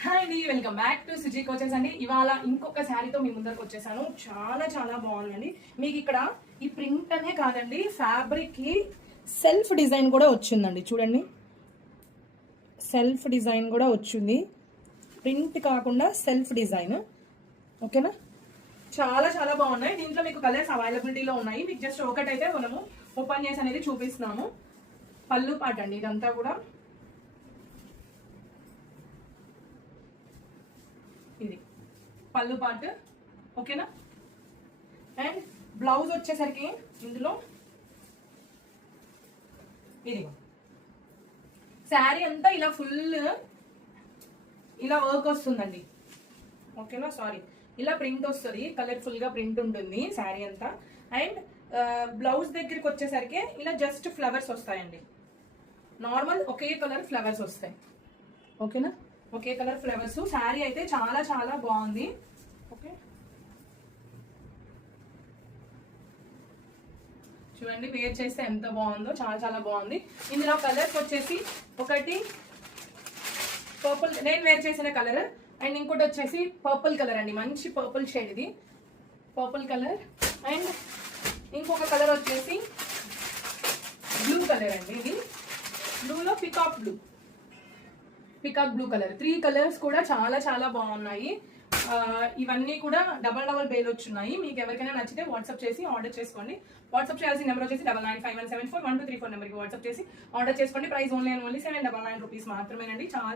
Hi అండి, welcome back to Suji coaches అండి. ఇవాళ ఇంకొక శారీతో మీ ముందరకు వచ్చేసాను. చాలా చాలా బాగుందండి. మీకు ఇక్కడ ఈ ప్రింట్ అనే కాదండి, ఫ్యాబ్రిక్ కి సెల్ఫ్ డిజైన్ కూడా వచ్చిందండి. చూడండి, సెల్ఫ్ డిజైన్ కూడా వచ్చింది. ప్రింట్ కాకుండా సెల్ఫ్ డిజైన్. ఓకేనా, చాలా చాలా బాగున్నాయి. దీంట్లో మీకు కలర్స్ అవైలబిలిటీలో ఉన్నాయి. మీకు జస్ట్ ఒకటైతే మనము ఓపెన్ చేసి అనేది చూపిస్తున్నాము. పళ్ళు పాట అండి ఇదంతా కూడా. ఇది పళ్ళు పార్ట్. ఓకేనా, అండ్ బ్లౌజ్ వచ్చేసరికి ఇందులో ఇది శారీ అంతా ఇలా ఫుల్ ఇలా వర్క్ వస్తుందండి. ఓకేనా, సారీ, ఇలా ప్రింట్ వస్తుంది, కలర్ఫుల్ గా ప్రింట్ ఉంటుంది శారీ అంతా. అండ్ బ్లౌజ్ దగ్గరికి వచ్చేసరికి ఇలా జస్ట్ ఫ్లవర్స్ వస్తాయండి. నార్మల్ ఒకే కలర్ ఫ్లవర్స్ వస్తాయి. ఓకేనా, ఒకే కలర్ ఫ్లవర్స్. శారీ అయితే చాలా చాలా బాగుంది. ఓకే, చూడండి వేర్ చేస్తే ఎంత బాగుందో, చాలా చాలా బాగుంది. ఇందులో కలర్స్ వచ్చేసి ఒకటి పర్పుల్, నేను వేర్ చేసిన కలర్, అండ్ ఇంకోటి వచ్చేసి పర్పుల్ కలర్ అండి, మంచి పర్పుల్ షేడ్ ఇది, పర్పుల్ కలర్. అండ్ ఇంకొక కలర్ వచ్చేసి బ్లూ కలర్ అండి. ఇది బ్లూలో peacock blue, peacock blue colour. 3 colours కూడా చాలా చాలా బాగున్నాయి. ఇవన్నీ కూడా డబల్ బేల్ వచ్చున్నాయి. మీకు ఎవరికైనా నచ్చితే వాట్సాప్ చేసి ఆర్డర్ చేసుకోండి. వాట్సాప్ చేయాల్సిన నెంబర్ వచ్చేసి 9951741234 నెంబర్కి వాట్సాప్ చేసి ఆర్డర్ చేసుకోండి. Price only and only 799 rupees మాత్రమేనండి. చాలా